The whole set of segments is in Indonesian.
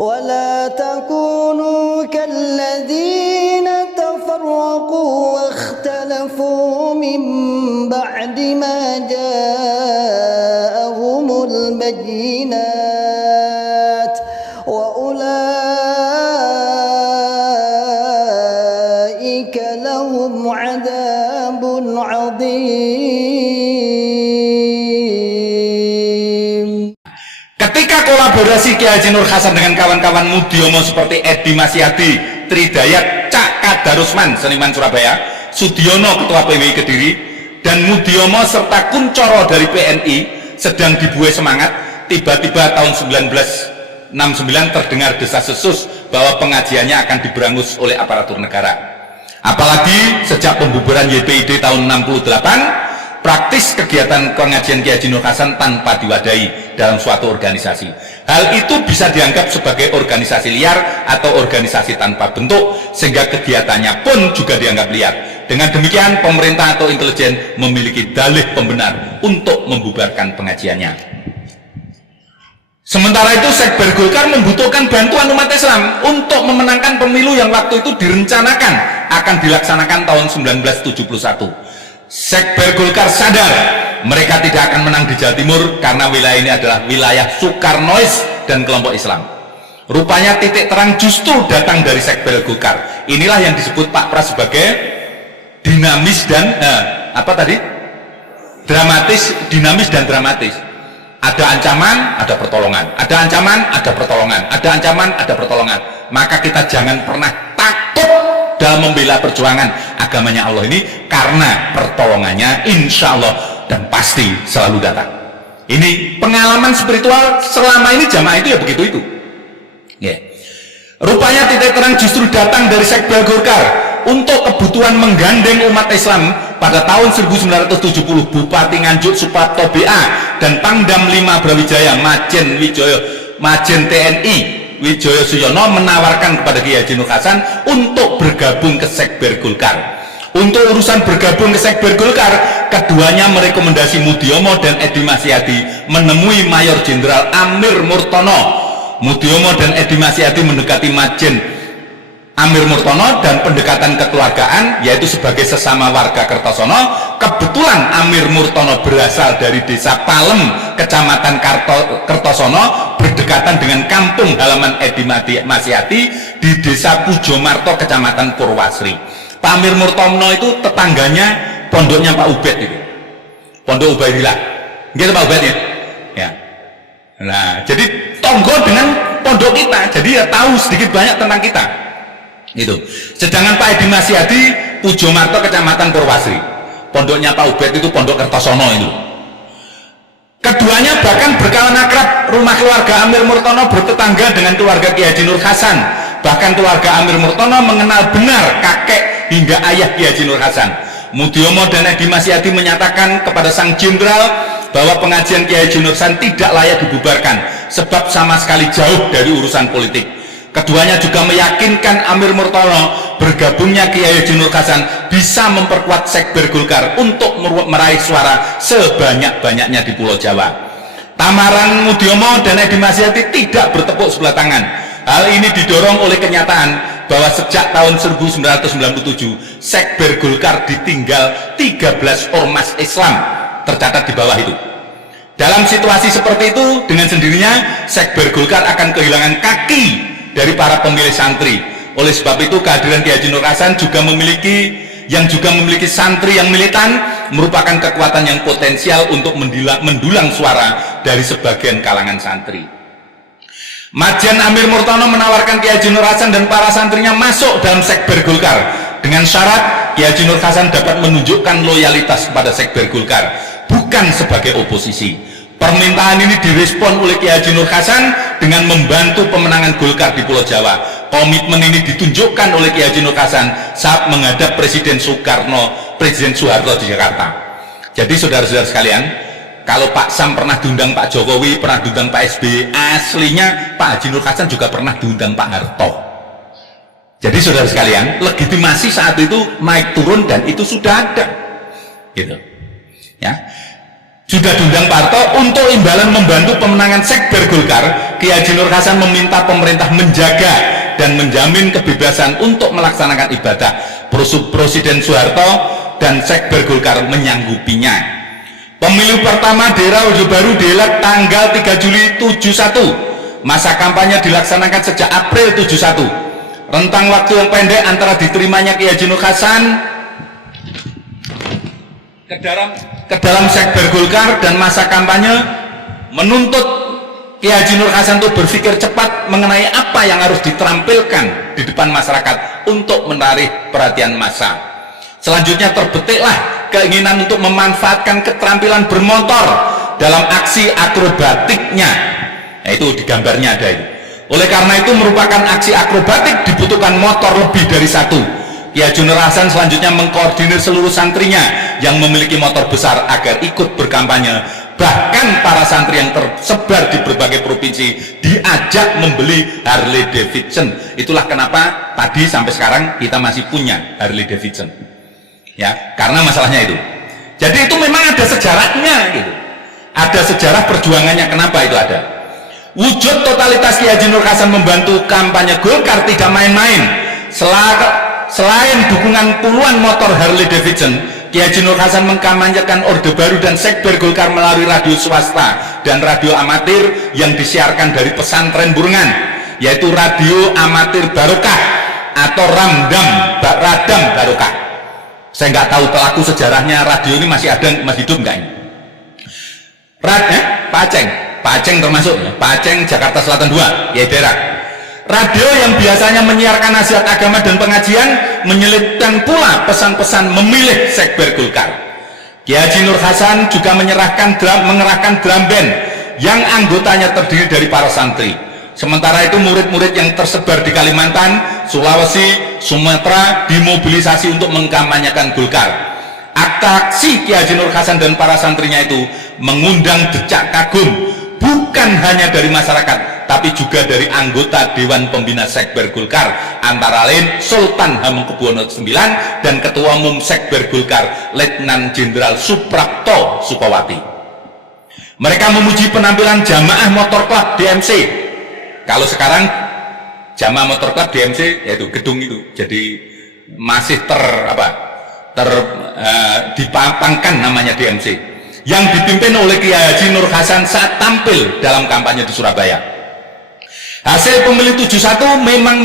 ولا تكونوا كالذين تفرقوا واختلفوا من بعد ما جاءهم البينات وأولئك لهم عذاب عظيم. Ketika kolaborasi Kiai Haji Nur Hasan dengan kawan-kawan Mudiomo seperti Edi Masyadi, Tridayat, Cak Kadarusman, seniman Surabaya, Sudiono, ketua PWI Kediri, dan Mudiomo serta Kuncoro dari PNI sedang dibuai semangat, tiba-tiba tahun 1969 terdengar desas-desus bahwa pengajiannya akan diberangus oleh aparatur negara. Apalagi sejak pembubaran YPID tahun 68, praktis kegiatan pengajian Kiai Haji Nur Hasan tanpa diwadahi dalam suatu organisasi. Hal itu bisa dianggap sebagai organisasi liar atau organisasi tanpa bentuk, sehingga kegiatannya pun juga dianggap liar. Dengan demikian, pemerintah atau intelijen memiliki dalih pembenar untuk membubarkan pengajiannya. Sementara itu, Sekber Golkar membutuhkan bantuan umat Islam untuk memenangkan pemilu yang waktu itu direncanakan akan dilaksanakan tahun 1971. Sekber Golkar sadar mereka tidak akan menang di Jawa Timur karena wilayah ini adalah wilayah Soekarnois dan kelompok Islam. Rupanya titik terang justru datang dari Sekber Golkar. Inilah yang disebut Pak Pras sebagai dinamis dan dramatis, dinamis dan dramatis. Ada ancaman, ada pertolongan. Ada ancaman, ada pertolongan. Ada ancaman, ada pertolongan. Maka kita jangan pernah takut dalam membela perjuangan agamanya Allah ini, karena pertolongannya insya Allah dan pasti selalu datang. Ini pengalaman spiritual selama ini jamaah itu ya begitu itu. Rupanya titik terang justru datang dari Sekber Golkar untuk kebutuhan menggandeng umat Islam. Pada tahun 1970 Bupati Nganjuk Suparto BA dan Pangdam 5 Brawijaya Majen TNI Wijoyo Suyono menawarkan kepada Kiai Haji Nur Hasan untuk bergabung ke Sekber Golkar. Untuk urusan bergabung ke Sekber Golkar, keduanya merekomendasi Mudiomo dan Edi Masyadi menemui Mayor Jenderal Amir Murtono. Mudiomo dan Edi Masyadi mendekati Majen Amir Murtono dan pendekatan kekeluargaan, yaitu sebagai sesama warga Kertosono. Kebetulan Amir Murtono berasal dari desa Palem, kecamatan Kertosono, berdekatan dengan kampung halaman Edi Masyadi di desa Pujomarto, kecamatan Purwasri. Pak Amir Murtono itu tetangganya pondoknya Pak Ubed itu, Pondok Ubaidillah, gitu Pak Ubed ya. Nah, jadi tonggo dengan pondok kita, jadi ya tahu sedikit banyak tentang kita. Itu. Sedangkan Pak Edi Masyadi Pujomarto, kecamatan Purwasri, pondoknya Pak Ubed itu Pondok Kertosono itu. Keduanya bahkan berkawan akrab. Rumah keluarga Amir Murtono bertetangga dengan keluarga Kiai Haji Nur Hasan. Bahkan keluarga Amir Murtono mengenal benar kakek hingga ayah Kiai Haji Nur Hasan. Mudiomo dan Edi Masyadi menyatakan kepada sang jenderal bahwa pengajian Kiai Haji Nur Hasan tidak layak dibubarkan sebab sama sekali jauh dari urusan politik. Keduanya juga meyakinkan Amir Murtono bergabungnya Kiai Haji Nur Hasan bisa memperkuat Sekber Golkar untuk meraih suara sebanyak-banyaknya di Pulau Jawa. Tamaran Mudiomo dan Edi Masyadi tidak bertepuk sebelah tangan. Hal ini didorong oleh kenyataan bahwa sejak tahun 1997 Sekber Golkar ditinggal 13 ormas Islam, tercatat di bawah itu. Dalam situasi seperti itu, dengan sendirinya Sekber Golkar akan kehilangan kaki dari para pemilih santri. Oleh sebab itu, kehadiran Kiai Haji Nur Hasan juga memiliki santri yang militan, merupakan kekuatan yang potensial untuk mendulang suara dari sebagian kalangan santri. Majen Amir Murtono menawarkan Kiai Haji Nur Hasan dan para santrinya masuk dalam Sekber Golkar dengan syarat Kiai Haji Nur Hasan dapat menunjukkan loyalitas kepada Sekber Golkar, bukan sebagai oposisi. Permintaan ini direspon oleh Kiai Haji Nur Hasan dengan membantu pemenangan Golkar di Pulau Jawa. Komitmen ini ditunjukkan oleh Kiai Haji Nur Hasan saat menghadap Presiden Soeharto di Jakarta. Jadi saudara-saudara sekalian, kalau Pak Sam pernah diundang Pak Jokowi, pernah diundang Pak SBY, aslinya Pak Haji Nur Hasan juga pernah diundang Pak Harto. Jadi saudara sekalian, legitimasi saat itu naik turun dan itu sudah ada, gitu, ya. Sudah diundang Pak Harto untuk imbalan membantu pemenangan Sekber Golkar. Kiai Haji Nur Hasan meminta pemerintah menjaga dan menjamin kebebasan untuk melaksanakan ibadah. Presiden Soeharto dan Sekber Golkar menyanggupinya. Pemilu pertama daerah Orde Baru dihelat tanggal 3 Juli 71. Masa kampanye dilaksanakan sejak April 71. Rentang waktu yang pendek antara diterimanya Kiai Haji Nur Hasan ke dalam Sekber Golkar dan masa kampanye menuntut Kiai Haji Nur Hasan untuk berpikir cepat mengenai apa yang harus diterampilkan di depan masyarakat untuk menarik perhatian massa. Selanjutnya terbetiklah keinginan untuk memanfaatkan keterampilan bermotor dalam aksi akrobatiknya. Nah, itu di gambarnya ada itu. Oleh karena itu merupakan aksi akrobatik dibutuhkan motor lebih dari satu. Kiai Haji Nur Hasan selanjutnya mengkoordinir seluruh santrinya yang memiliki motor besar agar ikut berkampanye. Bahkan para santri yang tersebar di berbagai provinsi diajak membeli Harley Davidson. Itulah kenapa tadi sampai sekarang kita masih punya Harley Davidson. Ya, karena masalahnya itu. Jadi itu memang ada sejarahnya gitu. Ada sejarah perjuangannya kenapa itu ada. Wujud totalitas Kiai Haji Nur Hasan membantu kampanye Golkar tidak main-main. Selain dukungan puluhan motor Harley Davidson, Kiai Haji Nur Hasan mengkampanyekan Orde Baru dan Sekber Golkar melalui radio swasta dan radio amatir yang disiarkan dari pesantren Burungan, yaitu Radio Amatir Barokah atau Radam Barokah. Saya nggak tahu pelaku sejarahnya radio ini masih ada, masih hidup nggak ini? Pak Aceng termasuk, Pak Aceng Jakarta Selatan 2, Kiai Berak. Radio yang biasanya menyiarkan nasihat agama dan pengajian menyelipkan pula pesan-pesan memilih Sekber Golkar. Kiai Haji Nur Hasan juga mengerahkan drum band yang anggotanya terdiri dari para santri. Sementara itu murid-murid yang tersebar di Kalimantan, Sulawesi, Sumatera dimobilisasi untuk mengkampanyekan Golkar. Aksi Kiai Haji Nur Hasan dan para santrinya itu mengundang decak kagum bukan hanya dari masyarakat, tapi juga dari anggota Dewan Pembina Sekber Golkar, antara lain Sultan Hamengkubuwono IX dan Ketua Umum Sekber Golkar, Letnan Jenderal Suprapto Sukawati. Mereka memuji penampilan Jamaah Motor Club DMC. Kalau sekarang Jamaah Motor Club DMC yaitu gedung itu, jadi masih dipapangkan namanya DMC, yang dipimpin oleh Kiai Haji Nur Hasan saat tampil dalam kampanye di Surabaya. Hasil pemilu 71 memang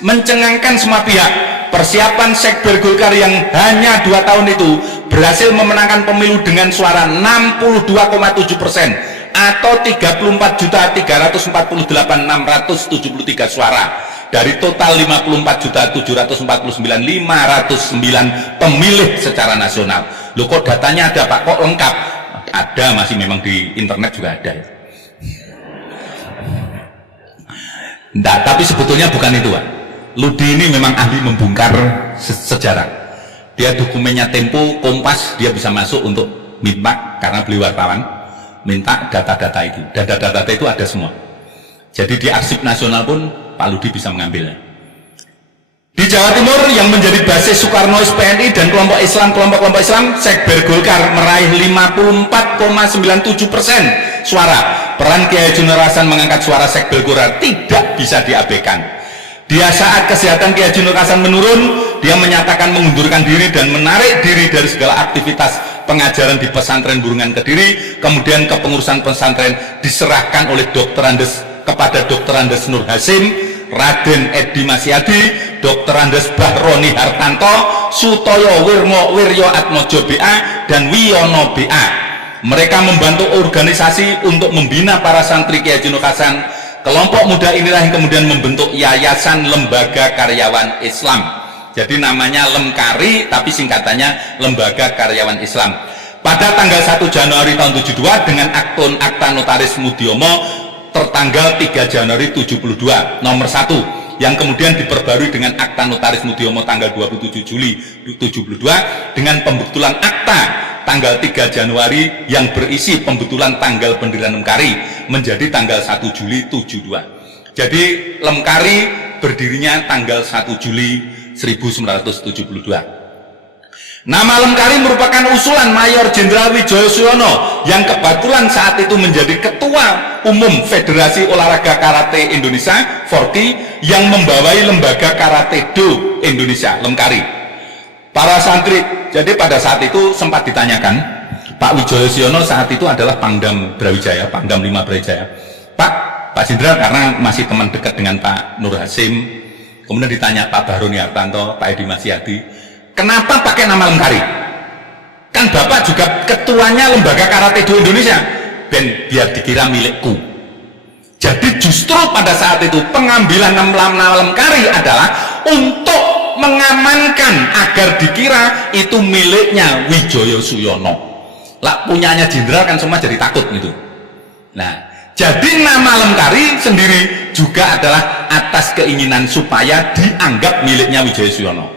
mencengangkan semua pihak. Persiapan Sekber Golkar yang hanya 2 tahun itu berhasil memenangkan pemilu dengan suara 62,7% atau 34.348.673 suara dari total 54.749.509 pemilih secara nasional. Loh, kok datanya ada Pak, kok lengkap? Ada, masih memang di internet juga ada. Enggak, tapi sebetulnya bukan itu, Pak. Ludi ini memang ahli membongkar sejarah. Dia dokumennya Tempo, Kompas, dia bisa masuk untuk minta, karena beliau wartawan, minta data-data itu. Data-data itu ada semua. Jadi di arsip nasional pun Pak Ludi bisa mengambilnya. Di Jawa Timur yang menjadi basis Soekarnois PNI dan kelompok Islam, Sekber Golkar meraih 54,97% suara. Peran Kiai Haji Nur Hasan mengangkat suara Sekber Golkar tidak bisa diabaikan. Dia saat kesehatan Kiai Haji Nur Hasan menurun, dia menyatakan mengundurkan diri dan menarik diri dari segala aktivitas pengajaran di pesantren Burungan Kediri. Kemudian kepengurusan pesantren diserahkan oleh kepada Dr. Andes Nur Hasim, Raden Edi Masyadi, Dr. Andes Bahroni Hartanto, Sutoyo Wiryo Atmojo BA, dan Wiono BA. Mereka membantu organisasi untuk membina para santri Kiai Haji Nur Hasan. Kelompok muda inilah yang kemudian membentuk Yayasan Lembaga Karyawan Islam. Jadi namanya Lemkari, tapi singkatannya Lembaga Karyawan Islam. Pada tanggal 1 Januari tahun 72 dengan akta notaris Mudiomo tertanggal 3 Januari 72 nomor 1, yang kemudian diperbarui dengan akta notaris Mudiomo tanggal 27 Juli 72 dengan pembetulan akta tanggal 3 Januari yang berisi pembetulan tanggal pendirian Lemkari menjadi tanggal 1 Juli 72. Jadi Lemkari berdirinya tanggal 1 Juli 1972. Nama Lemkari merupakan usulan Mayor Jenderal Wijaya Suyono yang kebetulan saat itu menjadi Ketua Umum Federasi Olahraga Karate Indonesia (FORKI) yang membawai lembaga Karate Do Indonesia, Lemkari. Para santri, jadi pada saat itu sempat ditanyakan, Pak Wijaya Suyono saat itu adalah Pangdam Brawijaya, Pangdam 5 Brawijaya. Pak Jenderal, karena masih teman dekat dengan Pak Nur Hasim, kemudian ditanya Pak Bahroni Hartanto, Pak Edi Masyadi, kenapa pakai nama Lemkari? Kan Bapak juga ketuanya lembaga Karate Do Indonesia, ben biar dikira milikku. Jadi justru pada saat itu pengambilan nama Lemkari adalah untuk mengamankan agar dikira itu miliknya Wijaya Suyono. Lah punyanya jenderal kan semua jadi takut gitu. Nah, jadi nama Lemkari sendiri juga adalah atas keinginan supaya dianggap miliknya Wijaya Suyono,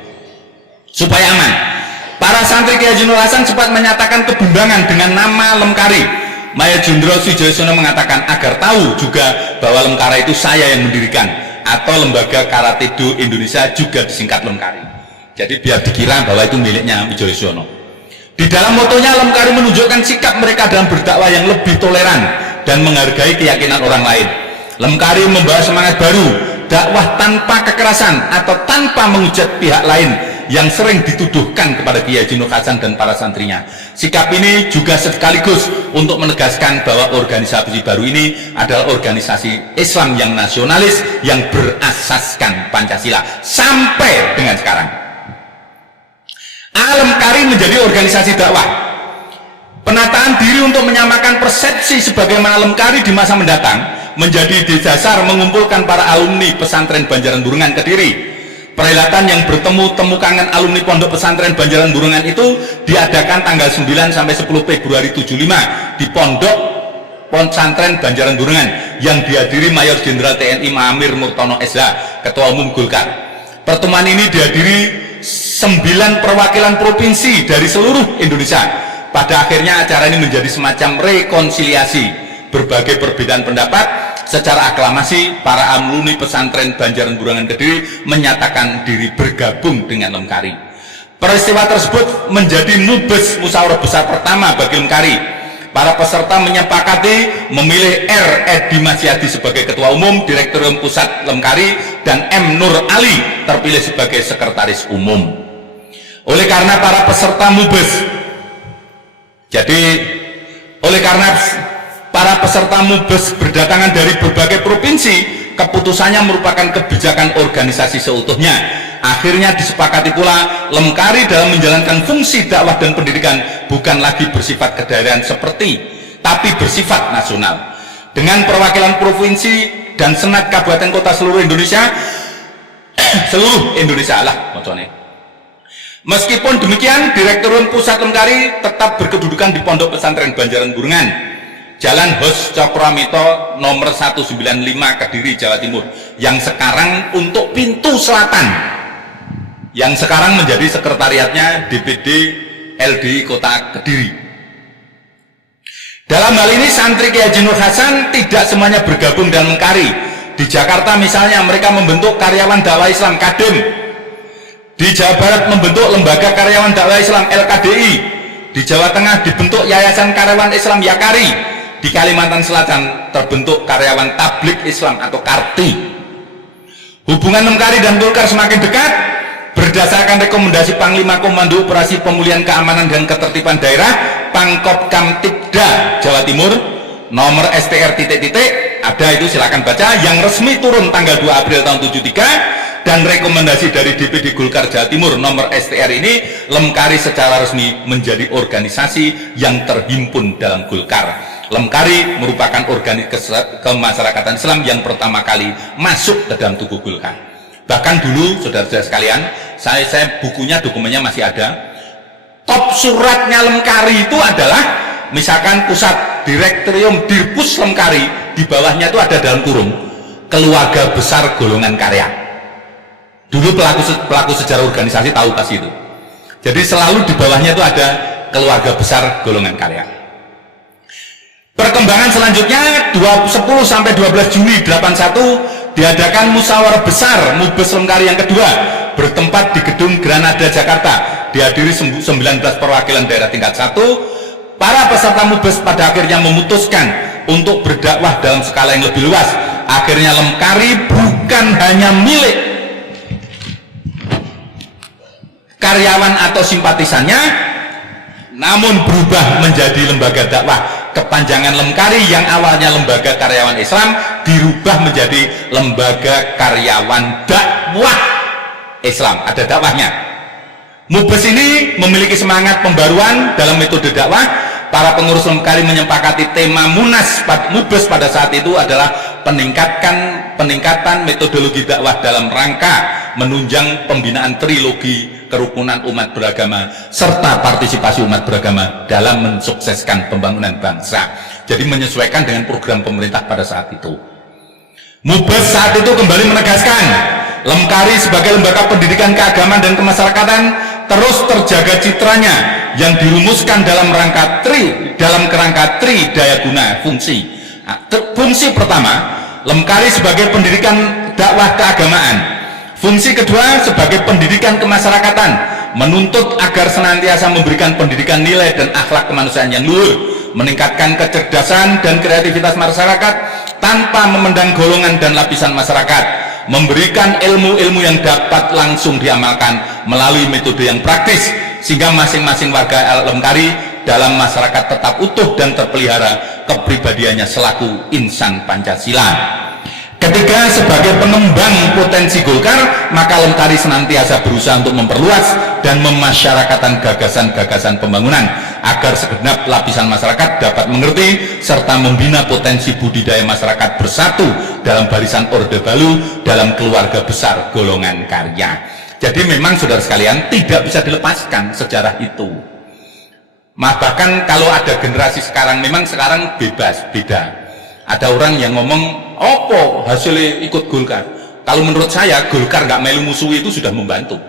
supaya aman. Para santri Kiai Haji Nur Hasan sempat menyatakan kebimbangan dengan nama Lemkari. Mayor Jenderal Wijaya Suyono mengatakan agar tahu juga bahwa Lemkari itu saya yang mendirikan, atau lembaga Karate Do Indonesia juga disingkat Lemkari. Jadi biar dikira bahwa itu miliknya Wijaya Suyono. Di dalam motonya Lemkari menunjukkan sikap mereka dalam berdakwah yang lebih toleran dan menghargai keyakinan orang lain. Lemkari membahas semangat baru, dakwah tanpa kekerasan atau tanpa menghujat pihak lain yang sering dituduhkan kepada Kiai Haji Nur Hasan dan para santrinya. Sikap ini juga sekaligus untuk menegaskan bahwa organisasi baru ini adalah organisasi Islam yang nasionalis yang berasaskan Pancasila sampai dengan sekarang. Lemkari menjadi organisasi dakwah. Penataan diri untuk menyamakan persepsi sebagaimana Lemkari di masa mendatang menjadi dasar mengumpulkan para alumni pesantren Banjaran Burungan Kediri. Perhelatan yang bertemu temu kangen alumni Pondok Pesantren Banjaran Burungan itu diadakan tanggal 9 sampai 10 Februari 75 di Pondok Pesantren Banjaran Burungan yang dihadiri Mayor Jenderal TNI Mahamir Murtono SH, Ketua Umum Golkar. Pertemuan ini dihadiri 9 perwakilan provinsi dari seluruh Indonesia. Pada akhirnya acara ini menjadi semacam rekonsiliasi berbagai perbedaan pendapat. Secara aklamasi, para alumni pesantren Banjaran Burungan Kediri menyatakan diri bergabung dengan Lemkari. Peristiwa tersebut menjadi mubes musyawarah besar pertama bagi Lemkari. Para peserta menyepakati memilih R. Edi Masyadi sebagai Ketua Umum Direktorium Pusat Lemkari dan M. Nur Ali terpilih sebagai Sekretaris Umum. Oleh karena para peserta mubes, para peserta mubes berdatangan dari berbagai provinsi, keputusannya merupakan kebijakan organisasi seutuhnya. Akhirnya disepakati pula Lemkari dalam menjalankan fungsi dakwah dan pendidikan bukan lagi bersifat kedaerahan tapi bersifat nasional. Dengan perwakilan provinsi dan senat kabupaten kota seluruh Indonesia, Meskipun demikian, Direktorium Pusat Lemkari tetap berkedudukan di Pondok Pesantren Banjaran Burungan, Jalan Hos Cokroamito nomor 195 Kediri, Jawa Timur, yang sekarang untuk pintu selatan, yang sekarang menjadi sekretariatnya DPD LDI Kota Kediri. Dalam hal ini santri Kiai Haji Nur Hasan tidak semuanya bergabung dengan Lemkari. Di Jakarta misalnya mereka membentuk Karyawan Dakwah Islam Kadem. Di Jawa Barat membentuk Lembaga Karyawan Dakwah Islam LKDI. Di Jawa Tengah dibentuk Yayasan Karyawan Islam Yakari. Di Kalimantan Selatan terbentuk Karyawan Tablik Islam atau Karti. Hubungan Lemkari dan Golkar semakin dekat berdasarkan rekomendasi Panglima Komando Operasi Pemulihan Keamanan dan Ketertiban Daerah Pangkop Kamtibda Jawa Timur nomor STR ada itu silakan baca, yang resmi turun tanggal 2 April tahun 73, dan rekomendasi dari DPD Golkar Jawa Timur nomor STR ini, Lemkari secara resmi menjadi organisasi yang terhimpun dalam Golkar. Lemkari merupakan organisasi kemasyarakatan Islam yang pertama kali masuk ke dalam tubuh Golkar. Bahkan dulu, saudara-saudara sekalian, saya bukunya, dokumennya masih ada. Top suratnya Lemkari itu adalah, misalkan pusat Direktorium Dirpus Lemkari, di bawahnya itu ada dalam kurung Keluarga Besar Golongan Karya. Dulu pelaku sejarah organisasi tahu pasti itu. Jadi selalu di bawahnya itu ada Keluarga Besar Golongan Karya. Perkembangan selanjutnya 10 sampai 12 Juni 81 diadakan musyawarah besar Mubes Lemkari yang kedua bertempat di Gedung Granada Jakarta. dihadiri 19 perwakilan daerah tingkat 1. Para peserta Mubes pada akhirnya memutuskan untuk berdakwah dalam skala yang lebih luas. Akhirnya Lemkari bukan hanya milik karyawan atau simpatisannya, namun berubah menjadi lembaga dakwah. Kepanjangan Lemkari yang awalnya lembaga karyawan Islam dirubah menjadi lembaga karyawan dakwah Islam. Ada dakwahnya. Mubes ini memiliki semangat pembaruan dalam metode dakwah. Para pengurus Lemkari menyepakati tema Munas Mubes pada saat itu adalah peningkatan metodologi dakwah dalam rangka menunjang pembinaan trilogi kerukunan umat beragama serta partisipasi umat beragama dalam mensukseskan pembangunan bangsa. Jadi menyesuaikan dengan program pemerintah pada saat itu. Mubes saat itu kembali menegaskan Lemkari sebagai lembaga pendidikan keagamaan dan kemasyarakatan terus terjaga citranya yang dirumuskan dalam kerangka tri daya guna fungsi. Fungsi pertama, Lemkari sebagai pendidikan dakwah keagamaan. Fungsi kedua sebagai pendidikan kemasyarakatan, menuntut agar senantiasa memberikan pendidikan nilai dan akhlak kemanusiaan yang luhur, meningkatkan kecerdasan dan kreativitas masyarakat tanpa memandang golongan dan lapisan masyarakat, memberikan ilmu-ilmu yang dapat langsung diamalkan melalui metode yang praktis sehingga masing-masing warga Lemkari dalam masyarakat tetap utuh dan terpelihara kepribadiannya selaku insan Pancasila. Ketiga, sebagai pengembang potensi Golkar, maka Lemkari senantiasa berusaha untuk memperluas dan memasyarakatkan gagasan-gagasan pembangunan agar segenap lapisan masyarakat dapat mengerti serta membina potensi budidaya masyarakat bersatu dalam barisan Orde Baru dalam keluarga besar golongan karya. Jadi memang saudara sekalian tidak bisa dilepaskan sejarah itu. Bahkan kalau ada generasi sekarang, memang sekarang bebas, beda. Ada orang yang ngomong, opo hasilnya ikut Golkar. Kalau menurut saya, Golkar nggak melu musuhi itu sudah membantu.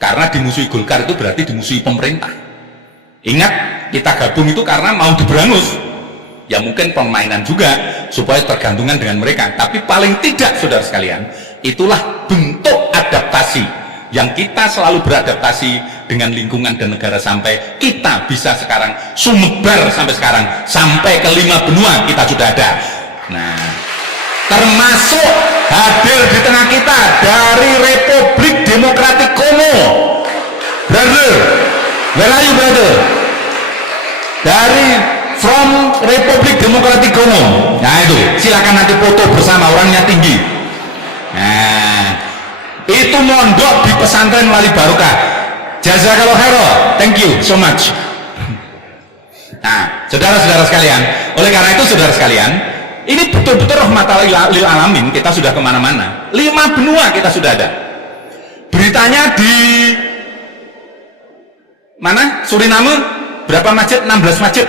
Karena dimusuhi Golkar itu berarti dimusuhi pemerintah. Ingat, kita gabung itu karena mau diberangus. Ya mungkin permainan juga, supaya tergantungan dengan mereka. Tapi paling tidak, saudara sekalian, itulah bentuk adaptasi. Yang kita selalu beradaptasi dengan lingkungan dan negara sampai kita bisa sekarang sumebar sampai sekarang, sampai ke 5 benua kita sudah ada. Nah, termasuk hadir di tengah kita dari Republik Demokratik Kongo, brother, where are you brother? Dari from Republik Demokratik Kongo. Nah itu, silakan nanti foto bersama, orangnya tinggi. Nah, itu mondok di pesantren Wali Barokah. Jazakallahu khairan, thank you so much. Nah, saudara-saudara sekalian, oleh karena itu saudara sekalian, ini betul-betul rahmatan lil alamin, kita sudah kemana-mana. 5 benua kita sudah ada. Beritanya di mana? Suriname, berapa masjid? 16 masjid.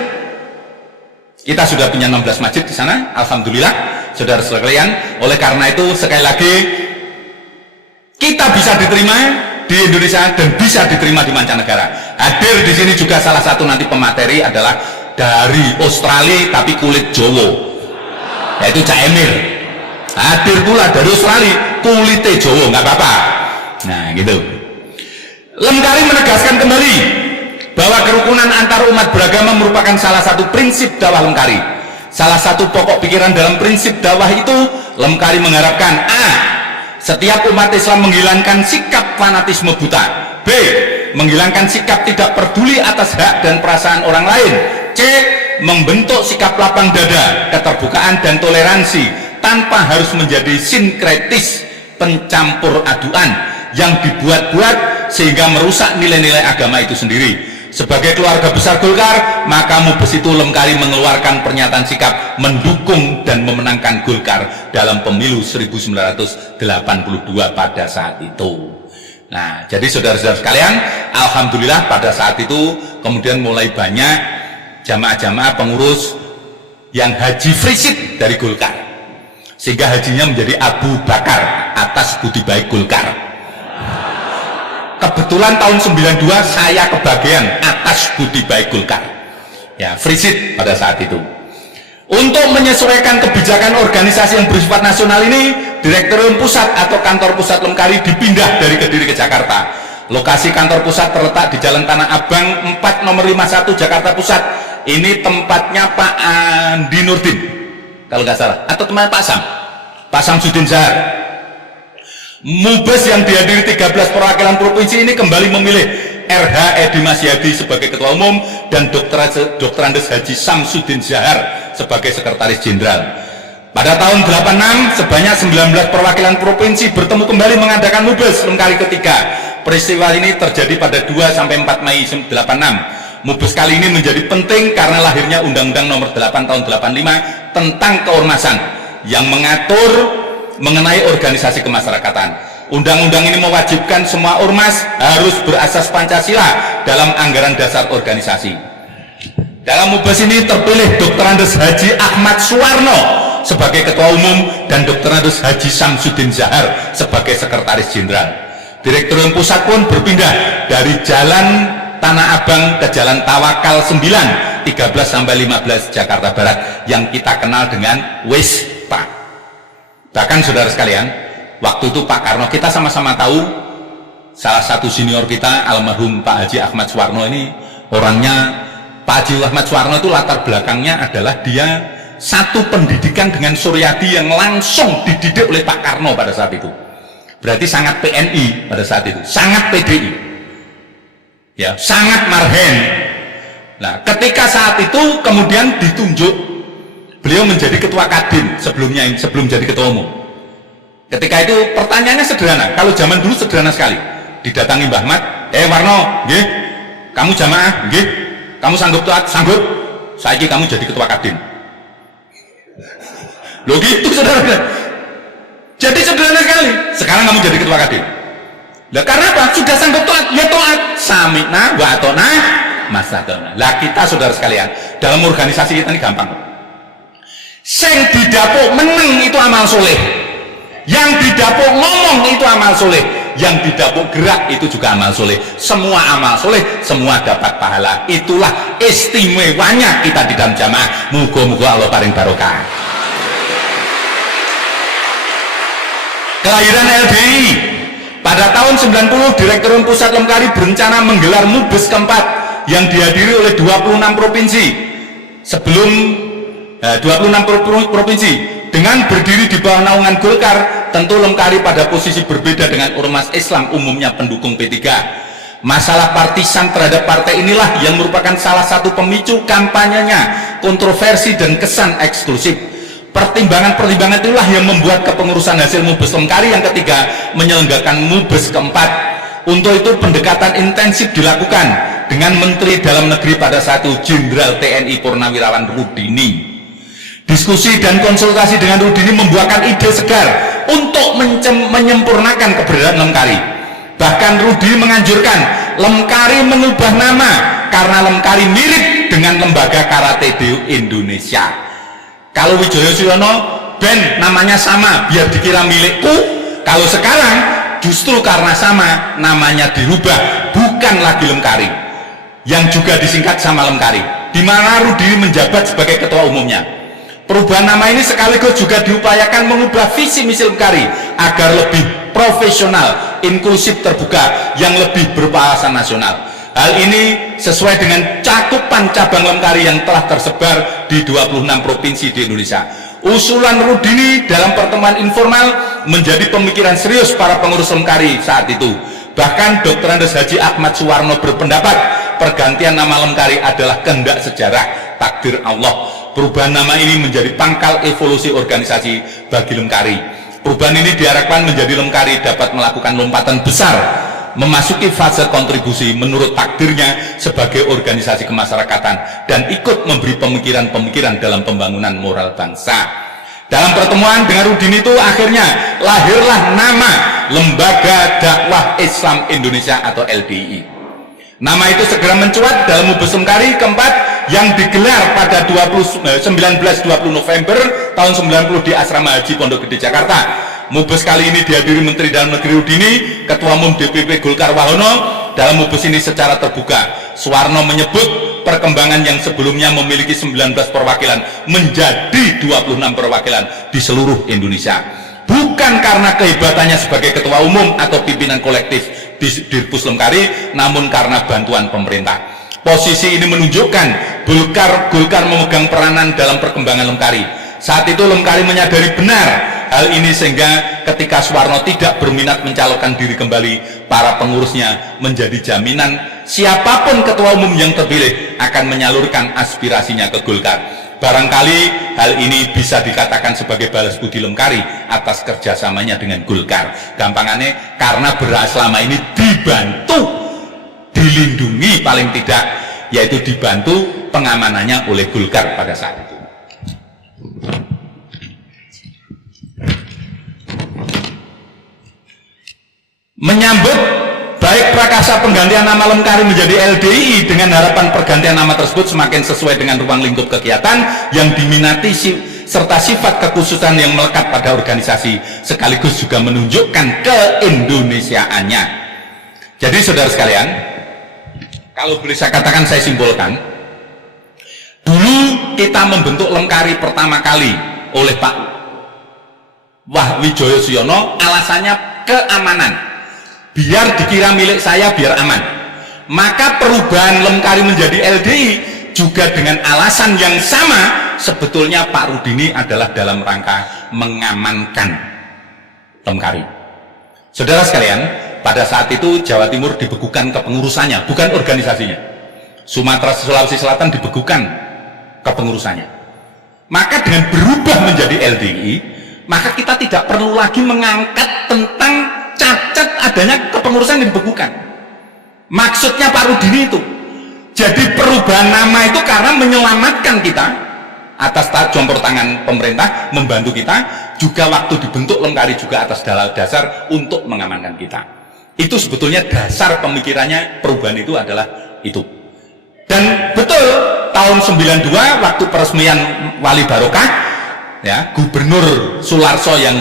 Kita sudah punya 16 masjid di sana, alhamdulillah, saudara-saudara sekalian. Oleh karena itu sekali lagi kita bisa diterima di Indonesia dan bisa diterima di mancanegara. Hadir di sini juga salah satu nanti pemateri adalah dari Australia tapi kulit Jawa, yaitu Cak Emir. Hadir pula dari Australia kulitnya Jawa, nggak apa-apa. Nah gitu. Lemkari menegaskan kembali bahwa kerukunan antar umat beragama merupakan salah satu prinsip dakwah Lemkari. Salah satu pokok pikiran dalam prinsip dakwah itu, Lemkari mengharapkan A. Setiap umat Islam menghilangkan sikap fanatisme buta. B. Menghilangkan sikap tidak peduli atas hak dan perasaan orang lain. C. Membentuk sikap lapang dada, keterbukaan dan toleransi tanpa harus menjadi sinkretis pencampur aduan yang dibuat-buat sehingga merusak nilai-nilai agama itu sendiri. Sebagai keluarga besar Golkar, maka Mubes itu Lemkari mengeluarkan pernyataan sikap mendukung dan memenangkan Golkar dalam pemilu 1982 pada saat itu. Nah, jadi saudara-saudara sekalian, alhamdulillah pada saat itu kemudian mulai banyak jamaah-jamaah pengurus yang haji frisit dari Golkar, sehingga hajinya menjadi Abu Bakar atas budi baik Golkar. Kebetulan tahun 92 saya kebagian atas budi baik Golkar, ya frisit pada saat itu. Untuk menyesuaikan kebijakan organisasi yang bersifat nasional ini, Direktorium Pusat atau Kantor Pusat Lemkari dipindah dari Kediri ke Jakarta. Lokasi kantor pusat terletak di Jalan Tanah Abang 4 nomor 51 Jakarta Pusat. Ini tempatnya Pak Andi Nurdin kalau nggak salah, atau teman Pak Samsudin Zahar. Mubes yang dihadiri 13 perwakilan provinsi ini kembali memilih RH Edi Masyadi sebagai Ketua Umum dan Dr. Andes Haji Samsudin Zahar sebagai Sekretaris Jenderal. Pada tahun 86 sebanyak 19 perwakilan provinsi bertemu kembali mengadakan Mubes kali ketiga. Peristiwa ini terjadi pada 2-4 Mei 86. Mubes kali ini menjadi penting karena lahirnya Undang-Undang Nomor 8 Tahun 85 tentang keormasan yang mengatur mengenai organisasi kemasyarakatan. Undang-undang ini mewajibkan semua ormas harus berasas Pancasila dalam anggaran dasar organisasi. Dalam Mubes ini terpilih Dr. Andes Haji Ahmad Suwarno sebagai Ketua Umum dan Dr. Andes Haji Samsudin Zahar sebagai Sekretaris Jenderal. Direktur Pusat pun berpindah dari Jalan Tanah Abang ke Jalan Tawakal 9, 13-15 Jakarta Barat yang kita kenal dengan WISPA. Bahkan saudara sekalian, waktu itu Pak Karno, kita sama-sama tahu salah satu senior kita almarhum Pak Haji Ahmad Suwarno ini orangnya, Pak Haji Ahmad Suwarno itu latar belakangnya adalah dia satu pendidikan dengan Suryadi yang langsung dididik oleh Pak Karno pada saat itu. Berarti sangat PNI pada saat itu, sangat PDI, ya, sangat marhen. Nah, ketika saat itu kemudian ditunjuk beliau menjadi ketua Kadin sebelum jadi ketua umum. Ketika itu pertanyaannya sederhana, kalau zaman dulu sederhana sekali. Didatangi Mbah Ahmad, Warno, nggih, kamu jamaah, nggih, kamu sanggup taat, sanggup, saiki kamu jadi ketua Kadin. Loh gitu saudara. Jadi sederhana sekali. Sekarang kamu jadi ketua Kadin. Lah karena apa? Sudah sanggup taat, ya taat. Sami'na wa atona masatona. Lah kita saudara sekalian, dalam organisasi kita ini gampang. Sing didapuk meneng itu amal soleh. Yang didapuk ngomong itu amal soleh. Yang didapuk gerak itu juga amal soleh. Semua amal soleh, semua dapat pahala. Itulah istimewanya kita di dalam jamaah. Muga-muga Allah paring barokah. Kelahiran LDI pada tahun 90, Direktur Pusat Lemkari berencana menggelar Mubes keempat yang dihadiri oleh 26 provinsi. Sebelum 26 provinsi dengan berdiri di bawah naungan Golkar, tentu Lemkari pada posisi berbeda dengan ormas Islam umumnya pendukung P3. Masalah partisan terhadap partai inilah yang merupakan salah satu pemicu kampanyenya, kontroversi dan kesan eksklusif. Pertimbangan-pertimbangan itulah yang membuat kepengurusan hasil Mubes Lemkari yang ketiga menyelenggarakan Mubes keempat. Untuk itu pendekatan intensif dilakukan dengan Menteri Dalam Negeri pada saat itu Jenderal TNI Purnawirawan Rudini. Diskusi dan konsultasi dengan Rudini membuahkan ide segar untuk menyempurnakan keberadaan Lemkari. Bahkan Rudini menganjurkan Lemkari mengubah nama karena Lemkari mirip dengan Lembaga Karate Do Indonesia. Kalau Wijaya Suyono ben namanya sama biar dikira milikku. Kalau sekarang justru karena sama namanya dirubah, bukan lagi Lemkari, yang juga disingkat sama Lemkari, di mana Rudini menjabat sebagai ketua umumnya. Perubahan nama ini sekaligus juga diupayakan mengubah visi misi Lemkari agar lebih profesional, inklusif, terbuka, yang lebih berwawasan nasional. Hal ini sesuai dengan cakupan cabang Lemkari yang telah tersebar di 26 provinsi di Indonesia. Usulan Rudini dalam pertemuan informal menjadi pemikiran serius para pengurus Lemkari saat itu. Bahkan Dr. Andes Haji Ahmad Suwarno berpendapat pergantian nama Lemkari adalah kehendak sejarah, takdir Allah. Perubahan nama ini menjadi pangkal evolusi organisasi bagi Lemkari. Perubahan ini diharapkan menjadi Lemkari dapat melakukan lompatan besar memasuki fase kontribusi menurut takdirnya sebagai organisasi kemasyarakatan dan ikut memberi pemikiran-pemikiran dalam pembangunan moral bangsa. Dalam pertemuan dengan Rudini itu akhirnya lahirlah nama Lembaga Dakwah Islam Indonesia atau LDI. Nama itu segera mencuat dalam Mubes Lemkari keempat yang digelar pada 19-20 November tahun 90 di Asrama Haji Pondok Gede Jakarta. Mubes kali ini dihadiri Menteri Dalam Negeri Rudini, Ketua Umum DPP Golkar Wahono. Dalam Mubes ini secara terbuka, Suwarno menyebut perkembangan yang sebelumnya memiliki 19 perwakilan menjadi 26 perwakilan di seluruh Indonesia. Bukan karena kehebatannya sebagai Ketua Umum atau pimpinan kolektif, Dirpus Lemkari, namun karena bantuan pemerintah. Posisi ini menunjukkan Golkar memegang peranan dalam perkembangan Lemkari. Saat itu Lemkari menyadari benar hal ini, sehingga ketika Soeharno tidak berminat mencalonkan diri kembali, para pengurusnya menjadi jaminan siapapun ketua umum yang terpilih akan menyalurkan aspirasinya ke Golkar. Barangkali hal ini bisa dikatakan sebagai balas budi Lemkari atas kerjasamanya dengan Golkar. Gampangannya karena selama ini dibantu, dilindungi paling tidak, yaitu dibantu pengamanannya oleh Golkar pada saat itu. Menyambut baik prakasa penggantian nama Lemkari menjadi LDI dengan harapan pergantian nama tersebut semakin sesuai dengan ruang lingkup kegiatan yang diminati serta sifat kekhususan yang melekat pada organisasi, sekaligus juga menunjukkan keindonesiaannya. Jadi saudara sekalian, kalau boleh saya katakan, saya simpulkan, dulu kita membentuk Lemkari pertama kali oleh Pak Wahwi Joyosuyono, alasannya keamanan. Biar dikira milik saya, biar aman. Maka perubahan Lemkari menjadi LDI juga dengan alasan yang sama. Sebetulnya Pak Rudini adalah dalam rangka mengamankan Lemkari. Saudara sekalian, pada saat itu Jawa Timur dibekukan kepengurusannya, bukan organisasinya. Sumatera Sulawesi Selatan dibekukan kepengurusannya. Maka dengan berubah menjadi LDI, maka kita tidak perlu lagi mengangkat tentang cacat adanya kepengurusan yang dibekukan. Maksudnya Pak Rudini itu. Jadi perubahan nama itu karena menyelamatkan kita atas campur tangan pemerintah, membantu kita, juga waktu dibentuk Lemkari juga atas dasar untuk mengamankan kita. Itu sebetulnya dasar pemikirannya, perubahan itu adalah itu. Dan betul tahun 92 waktu peresmian Wali Barokah, ya, Gubernur Sularso yang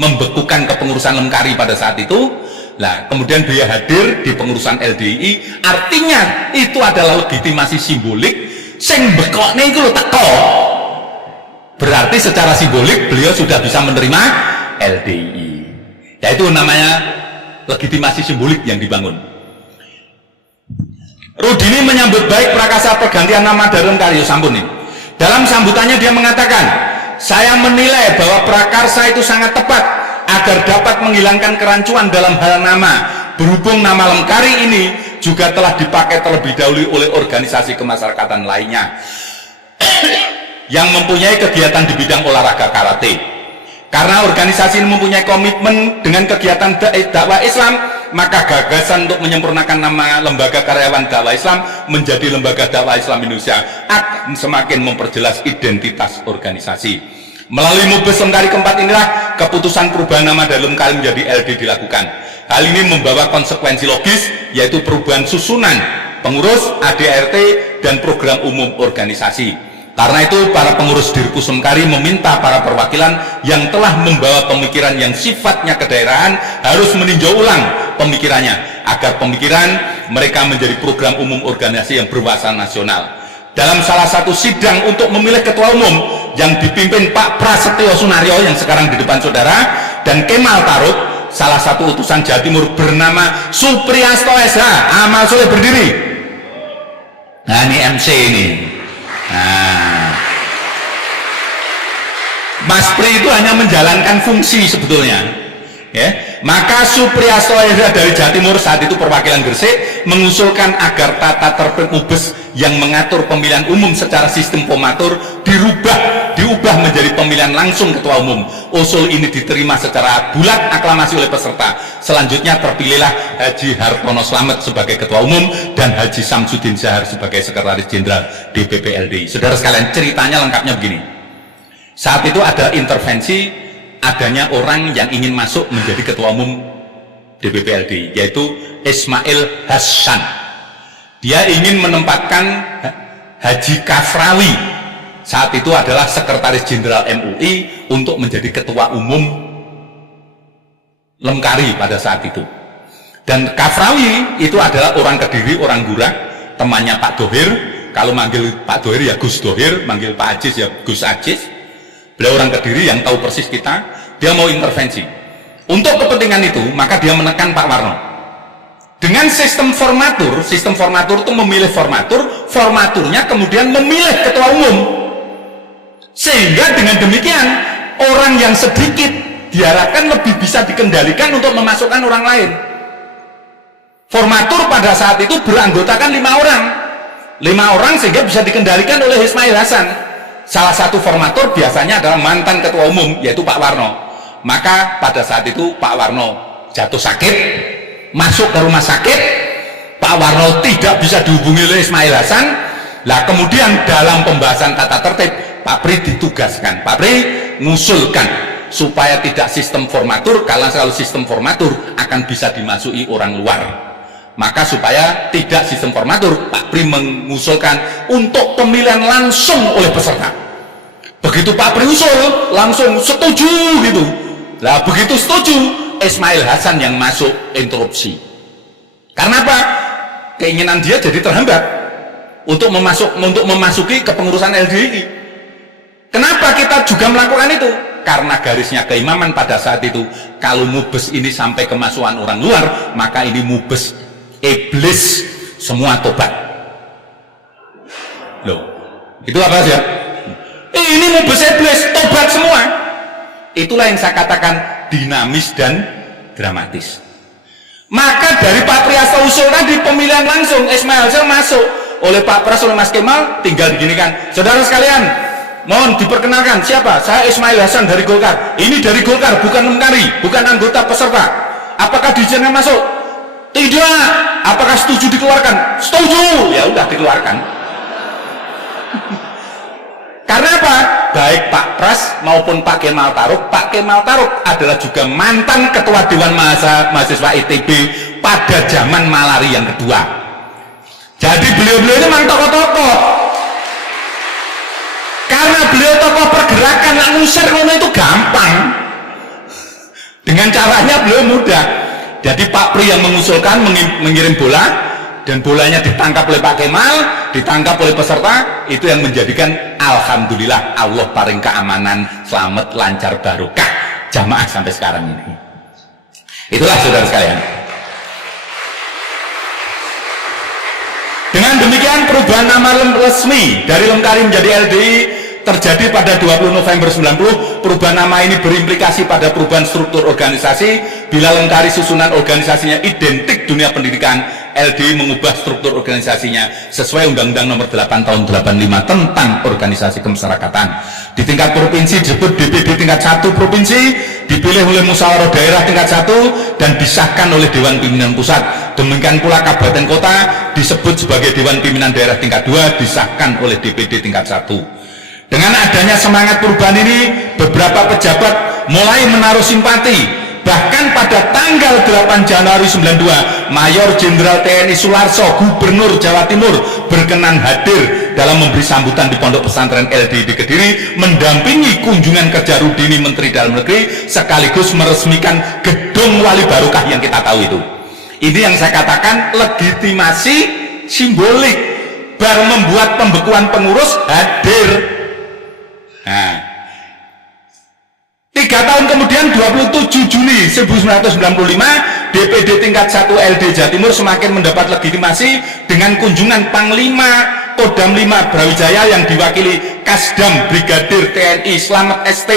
membekukan kepengurusan Lemkari pada saat itu, nah kemudian beliau hadir di pengurusan LDI, artinya itu adalah legitimasi simbolik, sing bekokne itu lo teko, berarti secara simbolik beliau sudah bisa menerima LDI, yaitu namanya legitimasi simbolik yang dibangun. Rudini menyambut baik prakasa pergantian nama dari Lemkari. Sampun nih, dalam sambutannya dia mengatakan, saya menilai bahwa prakarsa itu sangat tepat agar dapat menghilangkan kerancuan dalam hal nama, berhubung nama Lemkari ini juga telah dipakai terlebih dahulu oleh organisasi kemasyarakatan lainnya yang mempunyai kegiatan di bidang olahraga karate. Karena organisasi ini mempunyai komitmen dengan kegiatan dakwah Islam, maka gagasan untuk menyempurnakan nama Lembaga Karyawan Dakwah Islam menjadi Lembaga Dakwah Islam Indonesia akan semakin memperjelas identitas organisasi. Melalui Mubes Lemkari keempat inilah keputusan perubahan nama dari Lemkari menjadi LD dilakukan. Hal ini membawa konsekuensi logis, yaitu perubahan susunan pengurus, ADRT, dan program umum organisasi. Karena itu para pengurus Dirpus Lemkari meminta para perwakilan yang telah membawa pemikiran yang sifatnya kedaerahan harus meninjau ulang pemikirannya, agar pemikiran mereka menjadi program umum organisasi yang berwawasan nasional. Dalam salah satu sidang untuk memilih ketua umum yang dipimpin Pak Prasetyo Sunaryo yang sekarang di depan saudara, dan Kemal Taruk, salah satu utusan Jawa Timur bernama Supriyasto SH, amal soleh berdiri. Nah ini MC ini. Nah, Mas Pri itu hanya menjalankan fungsi sebetulnya, ya. Maka Supriyasto dari Jawa Timur, saat itu perwakilan Gresik, mengusulkan agar tata tertib Mubes yang mengatur pemilihan umum secara sistem pomatur diubah menjadi pemilihan langsung ketua umum. Usul ini diterima secara bulat aklamasi oleh peserta. Selanjutnya terpilihlah Haji Hartono Slamet sebagai ketua umum dan Haji Samsudin Zahar sebagai sekretaris jenderal DPP LDI. Saudara sekalian, ceritanya lengkapnya begini. Saat itu ada intervensi adanya orang yang ingin masuk menjadi ketua umum DPP LDI, yaitu Ismail Hasan. Dia ingin menempatkan Haji Kafrawi, saat itu adalah sekretaris jenderal MUI, untuk menjadi ketua umum Lemkari pada saat itu. Dan Kafrawi itu adalah orang Kediri, orang Gura, temannya Pak Dohir. Kalau manggil Pak Dohir ya Gus Dohir, manggil Pak Ajis ya Gus Ajis. Beliau orang Kediri yang tahu persis kita. Dia mau intervensi. Untuk kepentingan itu, maka dia menekan Pak Warno. Dengan sistem formatur itu memilih formaturnya kemudian memilih ketua umum, sehingga dengan demikian orang yang sedikit diharapkan lebih bisa dikendalikan untuk memasukkan orang lain. Formatur pada saat itu beranggotakan 5 orang sehingga bisa dikendalikan oleh Ismail Hasan. Salah satu formatur biasanya adalah mantan ketua umum, yaitu Pak Warno. Maka pada saat itu Pak Warno jatuh sakit, masuk ke rumah sakit. Pak Warno tidak bisa dihubungi oleh Ismail Hasan. Lah kemudian dalam pembahasan tata tertib, Pak Pri ditugaskan, Pak Pri ngusulkan supaya tidak sistem formatur, kalau sistem formatur akan bisa dimasuki orang luar. Maka supaya tidak sistem formatur, Pak Pri mengusulkan untuk pemilihan langsung oleh peserta. Begitu Pak Pri usul, langsung setuju gitu. Lah begitu setuju, Ismail Hasan yang masuk interupsi. Karena apa? Keinginan dia jadi terhambat untuk memasuki kepengurusan LDI. Kenapa kita juga melakukan itu? Karena garisnya keimaman pada saat itu, kalau mubes ini sampai kemasukan orang luar, maka ini mubes iblis, semua tobat. Loh, itu apa sih ya? Ini mubes iblis, tobat semua. Itulah yang saya katakan dinamis dan dramatis. Maka dari Pak Priasto usulkan di pemilihan langsung, Ismail Hasan masuk oleh Pak Pras, oleh Mas Kemal, tinggal diginikan, saudara sekalian, mohon diperkenalkan, siapa? Saya Ismail Hasan dari Golkar. Ini dari Golkar, bukan Mengkari, bukan anggota peserta. Apakah diizinkan masuk? Tidak. Apakah setuju dikeluarkan? Setuju. Ya udah dikeluarkan. Karena apa? Baik Pak Pras maupun Pak Kemal Taruk. Pak Kemal Taruk adalah juga mantan Ketua Dewan Mahasiswa ITB pada zaman Malari yang kedua. Jadi beliau-beliau ini memang tokoh-tokoh. Karena beliau tokoh pergerakan, ngusir ngono itu gampang. Dengan caranya beliau mudah. Jadi Pak Pri yang mengusulkan mengirim bola, dan bolanya ditangkap oleh Pak Kemal, ditangkap oleh peserta. Itu yang menjadikan alhamdulillah Allah paring keamanan, selamat, lancar, barokah jamaah sampai sekarang ini. Itulah saudara sekalian. Dengan demikian perubahan nama resmi dari Lengkari menjadi LDI terjadi pada 20 November 90. Perubahan nama ini berimplikasi pada perubahan struktur organisasi. Bila Lengkari susunan organisasinya identik dunia pendidikan, LDI mengubah struktur organisasinya sesuai Undang-Undang Nomor 8 Tahun 85 tentang organisasi kemasyarakatan. Di tingkat provinsi disebut DPD tingkat 1 provinsi, dipilih oleh musyawarah daerah tingkat 1 dan disahkan oleh Dewan Pimpinan Pusat. Demikian pula kabupaten kota disebut sebagai Dewan Pimpinan Daerah tingkat 2, disahkan oleh DPD tingkat 1. Dengan adanya semangat perubahan ini, beberapa pejabat mulai menaruh simpati. Bahkan pada tanggal 8 Januari 92, Mayor Jenderal TNI Sularso, Gubernur Jawa Timur, berkenan hadir dalam memberi sambutan di Pondok Pesantren LDI di Kediri, mendampingi kunjungan kerja Rudini Menteri Dalam Negeri, sekaligus meresmikan Gedung Wali Barokah yang kita tahu itu. Ini yang saya katakan legitimasi simbolik, baru membuat pembekuan pengurus hadir. Nah, 3 tahun kemudian 27 Juni 1995, DPD tingkat 1 LD Jawa Timur semakin mendapat legitimasi dengan kunjungan Panglima Kodam 5 Brawijaya yang diwakili Kasdam Brigadir TNI Slamet ST.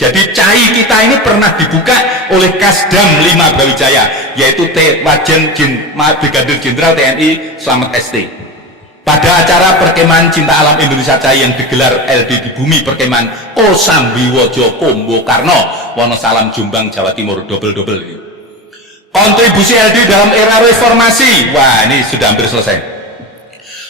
Jadi CAI kita ini pernah dibuka oleh Kasdam 5 Brawijaya, yaitu Wajen Brigadir Jenderal TNI Slamet ST. Pada acara perkemahan Cinta Alam Indonesia CAI yang digelar LD di bumi perkemahan Kosambiwojo Kombo Karno, Wonosalam Jombang Jawa Timur, double-double. Kontribusi LD dalam era reformasi, wah ini sudah hampir selesai.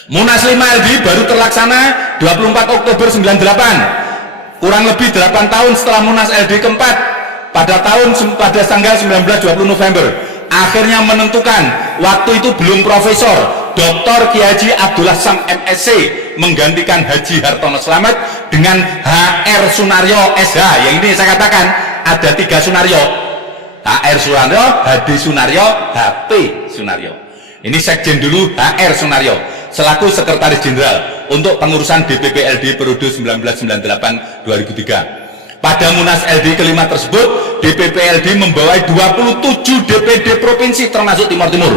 Munas 5 LD baru terlaksana 24 Oktober 98, kurang lebih 8 tahun setelah Munas LD keempat pada tanggal 19-20 November. Akhirnya menentukan, waktu itu belum profesor, Dr. Kiai Haji Abdullah Sam MSc menggantikan Haji Hartono Slamet dengan HR Sunaryo SH. Yang ini saya katakan ada 3 Sunaryo, HR Sunaryo, HD Sunaryo, HP Sunaryo. Ini sekjen dulu HR Sunaryo selaku sekretaris jenderal untuk pengurusan DPP LD periode 1998-2003. Pada Munas LD kelima tersebut, DPP LD membawai 27 DPD provinsi termasuk Timur Timur.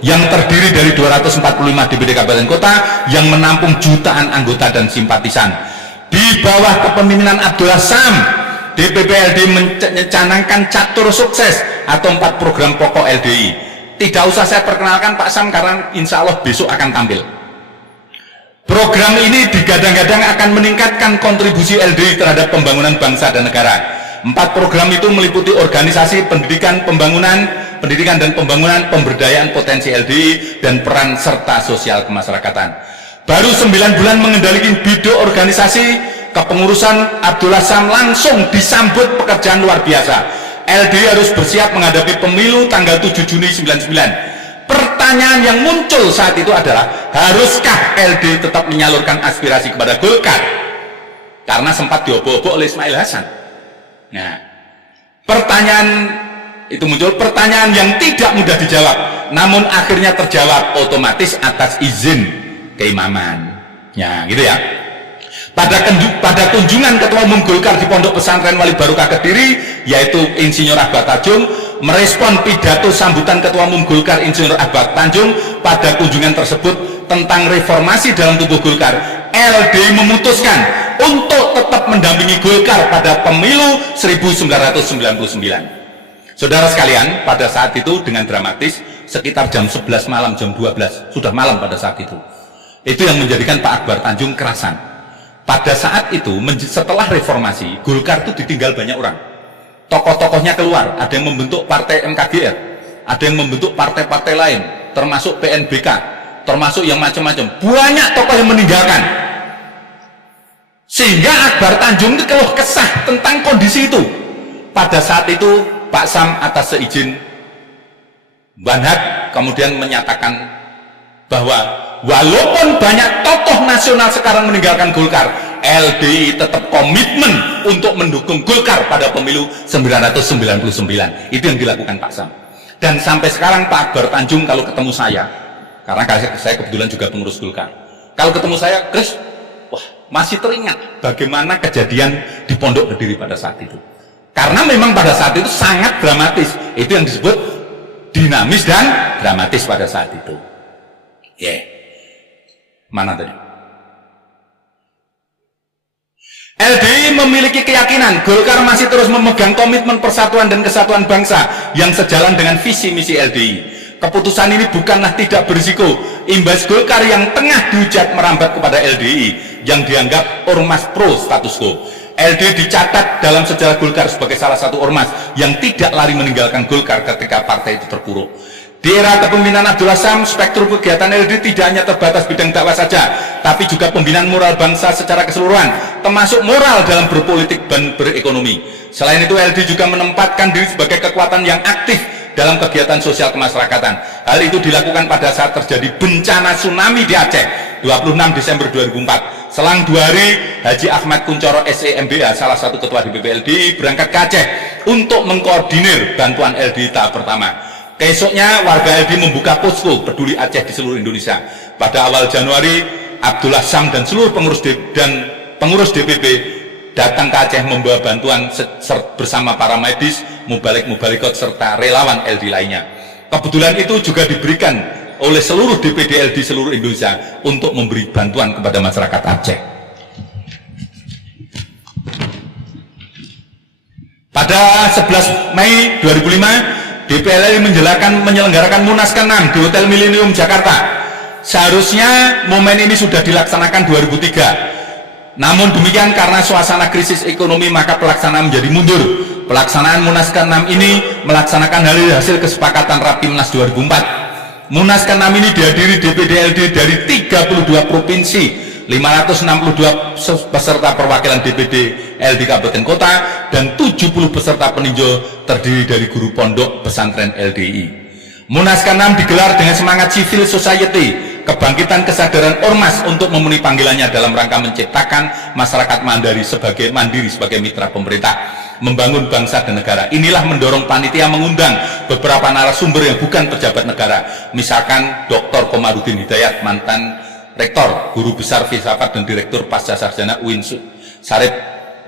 yang terdiri dari 245 DPD Kabupaten Kota yang menampung jutaan anggota dan simpatisan. Di bawah kepemimpinan Abdullah Sam, DPP LDI mencanangkan catur sukses atau 4 program pokok LDI. Tidak usah saya perkenalkan Pak Sam karena insya Allah besok akan tampil. Program ini digadang-gadang akan meningkatkan kontribusi LDI terhadap pembangunan bangsa dan negara. 4 program itu meliputi organisasi, pendidikan dan pembangunan, pemberdayaan potensi LDI, dan peran serta sosial kemasyarakatan. Baru 9 bulan mengendalikan bidang organisasi kepengurusan, Abdullah Sam langsung disambut pekerjaan luar biasa. LDI harus bersiap menghadapi pemilu tanggal 7 Juni 99. Pertanyaan yang muncul saat itu adalah, haruskah LDI tetap menyalurkan aspirasi kepada Golkar? Karena sempat diobok-obok oleh Ismail Hasan. Nah, pertanyaan itu muncul, pertanyaan yang tidak mudah dijawab, namun akhirnya terjawab otomatis atas izin keimaman. Ya, gitu ya. Pada kunjungan Ketua Umum Golkar di Pondok Pesantren Wali Barokah Kediri, yaitu Insinyur Ahbad Tanjung, merespon pidato sambutan Ketua Umum Golkar Insinyur Ahbad Tanjung pada kunjungan tersebut tentang reformasi dalam tubuh Golkar. LDI memutuskan untuk tetap mendampingi Golkar pada pemilu 1999. Saudara sekalian, pada saat itu dengan dramatis, sekitar jam 11 malam, jam 12, sudah malam pada saat itu. Itu yang menjadikan Pak Akbar Tanjung kerasan. Pada saat itu, setelah reformasi, Golkar itu ditinggal banyak orang. Tokoh-tokohnya keluar, ada yang membentuk partai MKGR, ada yang membentuk partai-partai lain, termasuk PNBK, termasuk yang macam-macam. Banyak tokoh yang meninggalkan. Sehingga Akbar Tanjung itu keluh kesah tentang kondisi itu. Pada saat itu Pak Sam atas seizin Banhat kemudian menyatakan bahwa walaupun banyak tokoh nasional sekarang meninggalkan Golkar, LDI tetap komitmen untuk mendukung Golkar pada pemilu 1999. Itu yang dilakukan Pak Sam. Dan sampai sekarang Pak Akbar Tanjung kalau ketemu saya, karena saya kebetulan juga pengurus Golkar, kalau ketemu saya, Chris, wah, masih teringat bagaimana kejadian di Pondok Kediri pada saat itu. Karena memang pada saat itu sangat dramatis. Itu yang disebut dinamis dan dramatis pada saat itu. Mana tadi? LDI memiliki keyakinan Golkar masih terus memegang komitmen persatuan dan kesatuan bangsa yang sejalan dengan visi misi LDI. Keputusan ini bukanlah tidak berisiko. Imbas Golkar yang tengah dihujat merambat kepada LDI yang dianggap ormas pro status quo. LDI dicatat dalam sejarah Golkar sebagai salah satu ormas yang tidak lari meninggalkan Golkar ketika partai itu terpuruk. Di era kepemimpinan Abdullah Sam, spektrum kegiatan LDI tidak hanya terbatas bidang dakwah saja, tapi juga pembinaan moral bangsa secara keseluruhan, termasuk moral dalam berpolitik dan berekonomi. Selain itu, LDI juga menempatkan diri sebagai kekuatan yang aktif dalam kegiatan sosial kemasyarakatan. Hal itu dilakukan pada saat terjadi bencana tsunami di Aceh 26 Desember 2004. Selang 2 hari, Haji Ahmad Kuncoro SEMBA, salah satu ketua DPP LDI, berangkat ke Aceh untuk mengkoordinir bantuan LDI tahap pertama. Keesoknya warga LDI membuka posko peduli Aceh di seluruh Indonesia. Pada awal Januari, Abdullah Sam dan seluruh pengurus DPP datang ke Aceh membawa bantuan bersama para medis, mubalikot serta relawan LDI lainnya. Kebetulan itu juga diberikan oleh seluruh DPD LDI seluruh Indonesia untuk memberi bantuan kepada masyarakat Aceh. Pada 11 Mei 2005, DPLI menyelenggarakan Munas ke-6 di Hotel Millennium Jakarta. Seharusnya momen ini sudah dilaksanakan 2003. Namun demikian karena suasana krisis ekonomi maka pelaksanaan menjadi mundur. Pelaksanaan Munas ke-6 ini melaksanakan hasil kesepakatan Rapimnas 2004. Munas ke-6 ini dihadiri DPD LDI dari 32 provinsi, 562 peserta perwakilan DPD LDI Kabupaten Kota, dan 70 peserta peninjau terdiri dari guru pondok pesantren LDI. Munas ke-6 digelar dengan semangat civil society, kebangkitan kesadaran ormas untuk memenuhi panggilannya dalam rangka menciptakan masyarakat mandiri sebagai mitra pemerintah, membangun bangsa dan negara. Inilah mendorong panitia mengundang beberapa narasumber yang bukan pejabat negara, misalkan Dr. Komarudin Hidayat, mantan rektor, guru besar filsafat dan direktur pasca sarjana UIN Syarif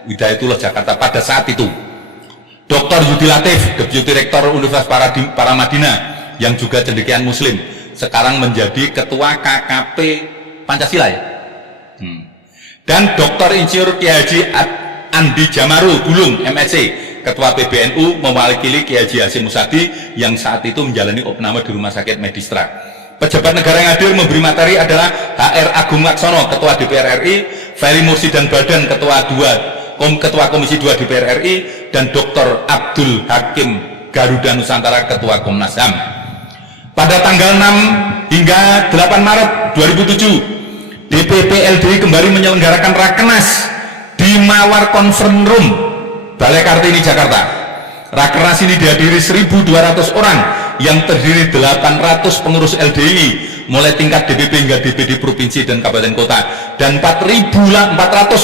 Hidayatullah Jakarta pada saat itu. Dr. Yudi Latif, deputi rektor Universitas Paramadina yang juga cendekiawan Muslim. sekarang menjadi ketua KKP Pancasila ya. Dan Dr. Insinyur Kiai Haji Andi Jamaru Bulung MSc, ketua PBNU, mewakili Kiai Haji Hasyim Musadi yang saat itu menjalani opname di Rumah Sakit Medistra. Pejabat negara yang hadir memberi materi adalah HR Agung Laksono, ketua DPR RI, Ferry Mursidan Badan, ketua Komisi 2 DPR RI, dan Dr. Abdul Hakim Garuda Nusantara, ketua Komnas HAM. Pada tanggal 6 hingga 8 Maret 2007, DPP LDI kembali menyelenggarakan Rakernas di Mawar Conference Room, Balai Kartini, Jakarta. Rakernas ini dihadiri 1.200 orang yang terdiri 800 pengurus LDI, mulai tingkat DPP hingga DPD provinsi dan kabupaten kota, dan 4.400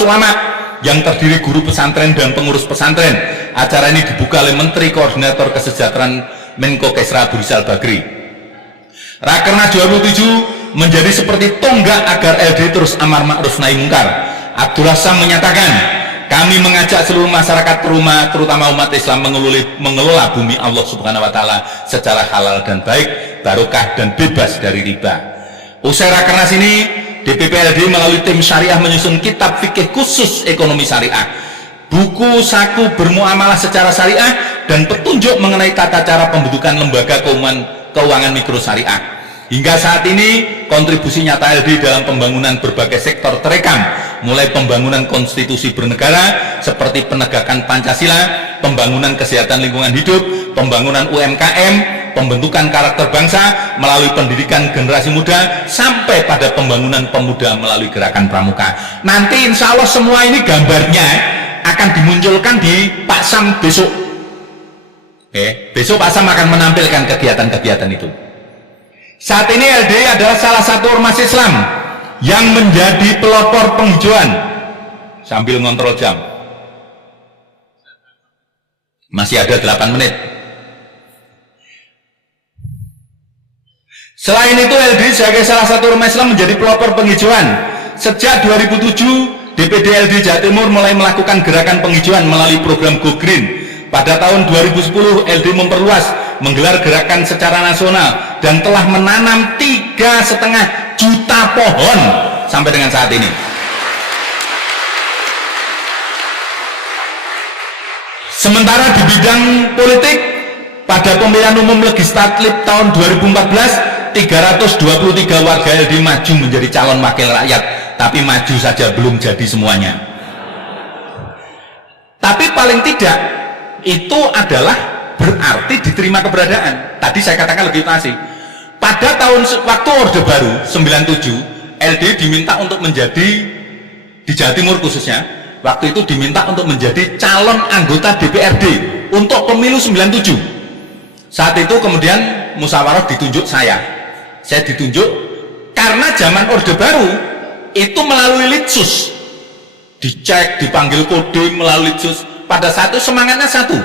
ulama yang terdiri guru pesantren dan pengurus pesantren. Acara ini dibuka oleh Menteri Koordinator Kesejahteraan Menko Kesra Burisal Bakri. Rakernas 27 menjadi seperti tonggak agar LDI terus amar ma'ruf nahi mungkar. Abdullah Sam menyatakan, kami mengajak seluruh masyarakat rumah, terutama umat Islam, mengelola bumi Allah Subhanahu wa Ta'ala secara halal dan baik, barokah dan bebas dari riba. Usai Rakernas ini, DPP LDI melalui tim syariah menyusun kitab fikih khusus ekonomi syariah, buku saku bermuamalah secara syariah, dan petunjuk mengenai tata cara pembentukan lembaga keuangan mikro syariah. Hingga saat ini, kontribusi nyata LDI dalam pembangunan berbagai sektor terekam, mulai pembangunan konstitusi bernegara seperti penegakan Pancasila, pembangunan kesehatan lingkungan hidup, pembangunan UMKM, pembentukan karakter bangsa melalui pendidikan generasi muda, sampai pada pembangunan pemuda melalui gerakan pramuka. Nanti insya Allah semua ini gambarnya akan dimunculkan di Pak Sam besok. Besok Pak Sam akan menampilkan kegiatan-kegiatan itu. Saat ini LDI adalah salah satu ormas Islam yang menjadi pelopor penghijauan. Sambil ngontrol jam, masih ada 8 menit. Selain itu, LDI sebagai salah satu ormas Islam menjadi pelopor penghijauan. Sejak 2007, DPD LDI Jawa Timur mulai melakukan gerakan penghijauan melalui program Go Green. Pada tahun 2010, LDI memperluas, menggelar gerakan secara nasional, dan telah menanam 3,5 juta pohon sampai dengan saat ini. Sementara di bidang politik, pada pemilihan umum legislatif tahun 2014, 323 warga LDI maju menjadi calon wakil rakyat, tapi maju saja belum jadi semuanya. Tapi paling tidak itu adalah berarti diterima keberadaan. Tadi saya katakan legitimasi. Pada waktu Orde Baru 97, LDI diminta untuk menjadi, di Jawa Timur khususnya, waktu itu diminta untuk menjadi calon anggota DPRD untuk pemilu 97. Saat itu kemudian musyawarah ditunjuk saya ditunjuk karena zaman Orde Baru itu melalui Litsus, dicek, dipanggil kode melalui Litsus. Pada saat itu semangatnya satu,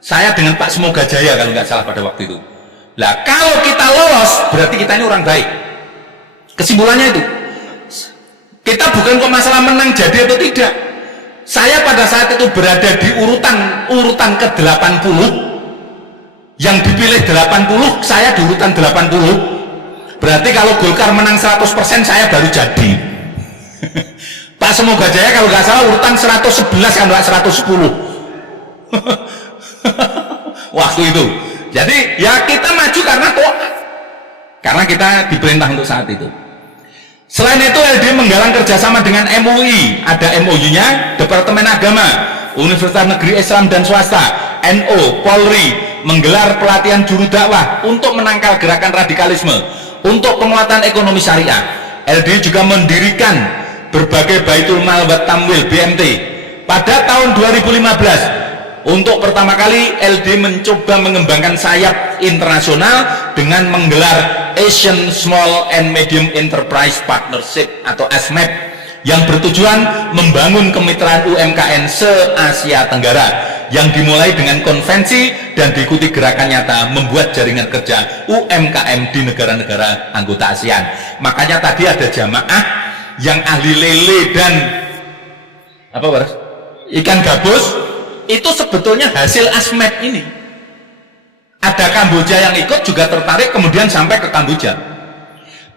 saya dengan Pak Semoga Jaya kalau nggak salah pada waktu itu. Lah kalau kita lolos berarti kita ini orang baik. Kesimpulannya itu, kita bukan kok masalah menang jadi atau tidak. Saya pada saat itu berada di urutan ke-80, yang dipilih 80, saya di urutan 80. Berarti kalau Golkar menang 100%, saya baru jadi. Pak Semoga Jaya kalau nggak salah urutan 111 kan, 110 waktu itu. Jadi ya kita maju karena kita diperintah untuk saat itu. Selain itu, LDI menggalang kerjasama dengan MUI, ada MOU-nya, Departemen Agama, Universitas Negeri Islam dan Swasta, NU, Polri, menggelar pelatihan juru dakwah untuk menangkal gerakan radikalisme, untuk penguatan ekonomi syariah. LDI juga mendirikan berbagai Baitul Mal wa Tamwil BMT. Pada tahun 2015, untuk pertama kali LDI mencoba mengembangkan sayap internasional dengan menggelar Asian Small and Medium Enterprise Partnership atau ASMEP yang bertujuan membangun kemitraan UMKM se-Asia Tenggara, yang dimulai dengan konvensi dan diikuti gerakan nyata membuat jaringan kerja UMKM di negara-negara anggota ASEAN. Makanya tadi ada jamaah yang ahli lele dan ikan gabus, itu sebetulnya hasil ASMEP ini. Ada Kamboja yang ikut juga tertarik kemudian sampai ke Kamboja.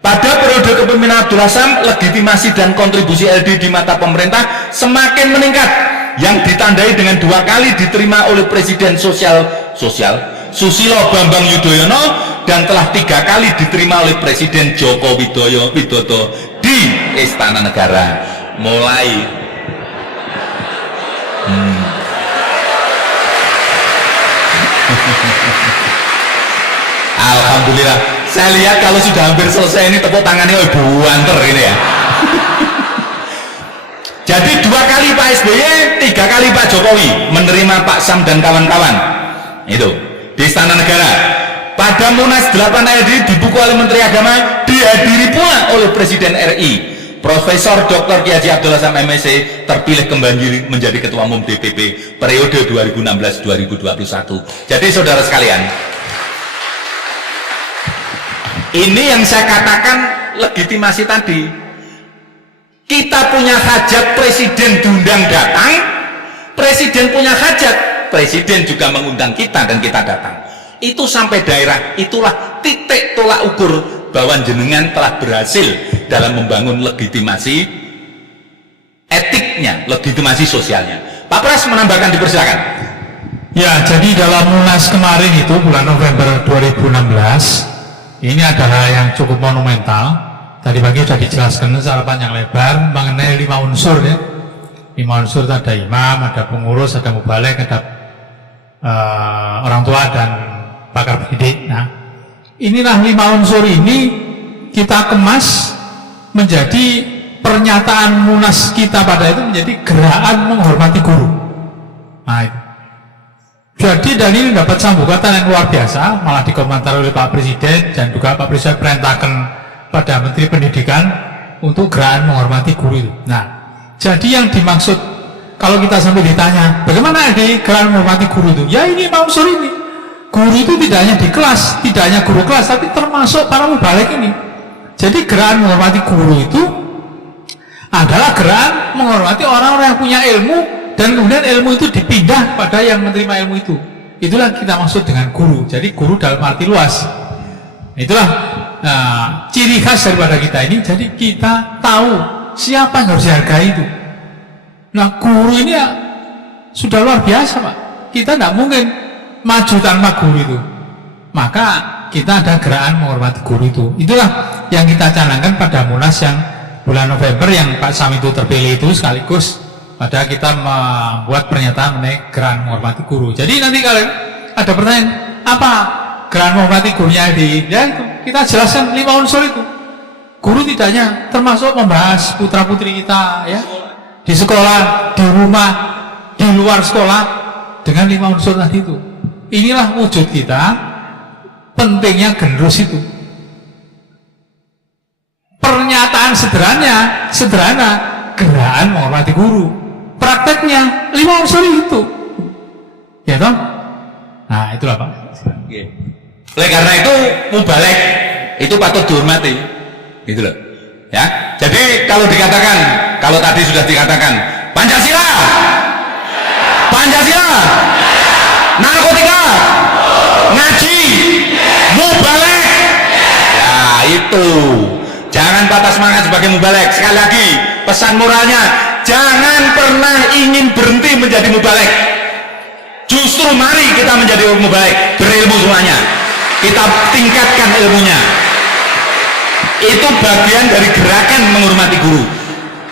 Pada periode kepemimpinan Abdullah Sham, legitimasi dan kontribusi LD di mata pemerintah semakin meningkat, yang ditandai dengan 2 kali diterima oleh Presiden Susilo Bambang Yudhoyono dan telah 3 kali diterima oleh Presiden Joko Widodo di Istana Negara. Mulai Alhamdulillah, saya lihat kalau sudah hampir selesai ini tepuk tangannya buanter ini ya. Jadi 2 kali Pak SBY, 3 kali Pak Jokowi menerima Pak Sam dan kawan-kawan itu di Istana Negara. Pada Munas 8 LD dibuka oleh Menteri Agama, dihadiri pula oleh Presiden RI Profesor Dr. Kiai Haji Abdullah Sham MSc, terpilih kembali menjadi Ketua Umum DPP periode 2016-2021. Jadi saudara sekalian, ini yang saya katakan legitimasi tadi. Kita punya hajat, presiden diundang datang, presiden punya hajat, presiden juga mengundang kita dan kita datang. Itu sampai daerah, itulah titik tolak ukur bahwa jenengan telah berhasil dalam membangun legitimasi etiknya, legitimasi sosialnya. Pak Pras menambahkan, dipersilakan. Ya, jadi dalam Munas kemarin itu bulan November 2016, ini adalah yang cukup monumental. Tadi pagi sudah dijelaskan secara panjang lebar mengenai 5 unsur ya. 5 unsur itu ada imam, ada pengurus, ada mubalek, ada orang tua dan pakar pendidik. Nah, inilah 5 unsur ini kita kemas menjadi pernyataan Munas kita pada itu menjadi gerakan menghormati guru. Nah, itu. Jadi dari ini dapat sambungatan yang luar biasa, malah dikomentari oleh Pak Presiden dan juga Pak Presiden perintahkan pada Menteri Pendidikan untuk gerakan menghormati guru itu. Nah, jadi yang dimaksud kalau kita sampai ditanya bagaimana di gerakan menghormati guru itu, ya ini unsur ini. Guru itu tidak hanya di kelas, tidak hanya guru kelas, tapi termasuk para mubalek ini. Jadi gerakan menghormati guru itu adalah gerakan menghormati orang-orang yang punya ilmu dan kemudian ilmu itu dipindah pada yang menerima ilmu itu. Itulah kita maksud dengan guru. Jadi guru dalam arti luas. Itulah ciri khas daripada kita ini. Jadi kita tahu siapa yang harus dihargai itu. Nah, guru ini ya sudah luar biasa, Pak. Kita tidak mungkin maju tanpa guru itu. Maka kita ada gerakan menghormati guru itu. Itulah yang kita canangkan pada Munas yang bulan November yang Pak Sam itu terpilih itu, sekaligus pada kita membuat pernyataan mengenai gerakan menghormati guru. Jadi nanti kalau ada pertanyaan apa gerakan menghormati gurunya ya itu kita jelaskan 5 unsur itu. Guru tidak hanya termasuk membahas putra putri kita ya di sekolah, di rumah, di luar sekolah dengan 5 unsur tadi itu. Inilah wujud kita pentingnya generus itu. Pernyataan sederhana gerakan menghormati guru. Prakteknya 5 unsur itu. Ya toh? Nah, itulah Pak. Oleh karena itu mubalek itu patut dihormati. Gitu loh. Ya. Jadi kalau dikatakan, kalau tadi sudah dikatakan Pancasila, narkotika, ngaji, mubalek. Ya itu. Jangan patah semangat sebagai mubalek. Sekali lagi, pesan moralnya, jangan pernah ingin berhenti menjadi mubalek. Justru mari kita menjadi mubalek, berilmu semuanya. Kita tingkatkan ilmunya. Itu bagian dari gerakan menghormati guru.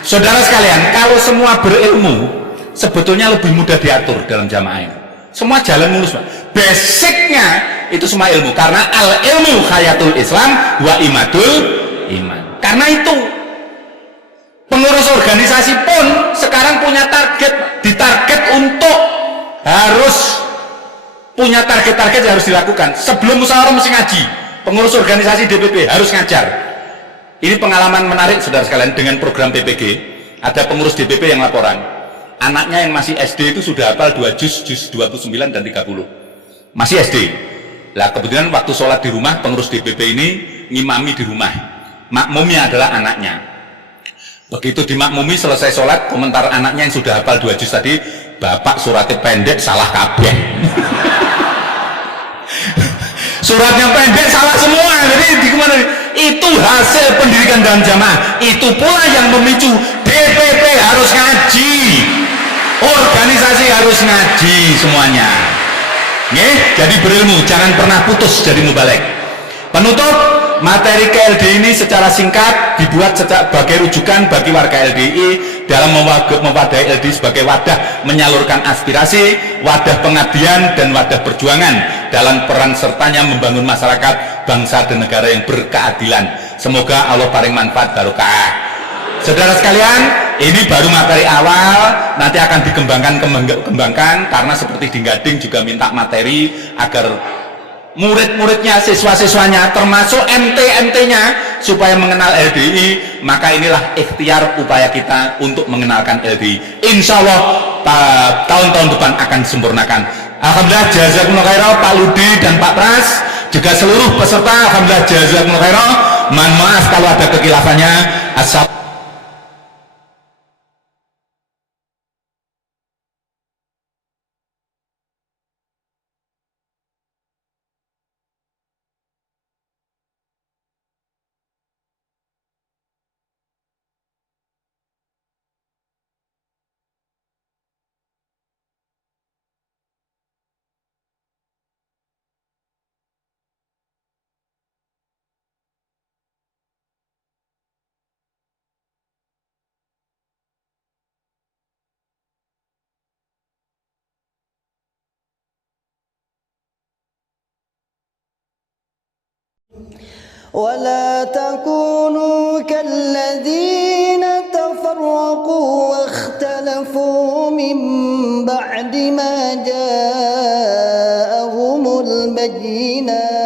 Saudara sekalian, kalau semua berilmu, sebetulnya lebih mudah diatur dalam jamaah ini. Semua jalan mulus, Pak. Basicnya itu semua ilmu, karena al ilmu hayatul Islam wa imadul iman. Karena itu pengurus organisasi pun sekarang punya target, ditarget untuk harus punya target-target yang harus dilakukan. Sebelum musyawarah mesti ngaji, pengurus organisasi DPP harus ngajar. Ini pengalaman menarik saudara sekalian dengan program PPG. Ada pengurus DPP yang laporan anaknya yang masih SD itu sudah hafal 2 juz 29 dan 30, masih SD. Lah kebetulan waktu sholat di rumah, pengurus DPP ini ngimami di rumah, makmumnya adalah anaknya. Begitu dimakmumi selesai sholat, komentar anaknya yang sudah hafal 2 juz tadi, bapak suratnya pendek salah kabeh. suratnya pendek salah semua. Jadi di mana itu hasil pendidikan dalam jamaah. Itu pula yang memicu DPP harus ngaji, organisasi harus ngaji semuanya. Jadi berilmu, jangan pernah putus jadi mubalek. Penutup, materi KLDI ini secara singkat dibuat sebagai rujukan bagi warga LDI dalam mewadahi LDI sebagai wadah menyalurkan aspirasi, wadah pengabdian, dan wadah perjuangan dalam peran sertanya membangun masyarakat, bangsa, dan negara yang berkeadilan. Semoga Allah paring manfaat barokah. Saudara sekalian, ini baru materi awal, nanti akan dikembangkan karena seperti di Gading juga minta materi agar murid-muridnya, siswa-siswanya, termasuk MT-MT-nya supaya mengenal LDI. Maka inilah ikhtiar upaya kita untuk mengenalkan LDI. Insya Allah tahun-tahun depan akan disempurnakan. Alhamdulillah, jazakumullah khairan Pak Ludi dan Pak Pras, juga seluruh peserta. Alhamdulillah, jazakumullah khairan. Mohon maaf kalau ada kekilafannya. Assalamualaikum. ولا تكونوا كالذين تفرقوا واختلفوا من بعد ما جاءهم البينات